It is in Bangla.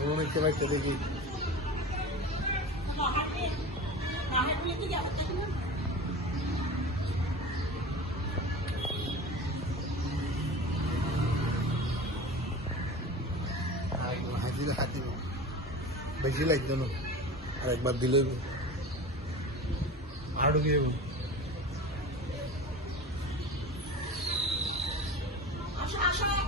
দেখতে পাইতে দেখি হাসিলে হাত দিব বেশি লাগতো না আর একবার দিলে আর ঢুকে যাবো আসো আসো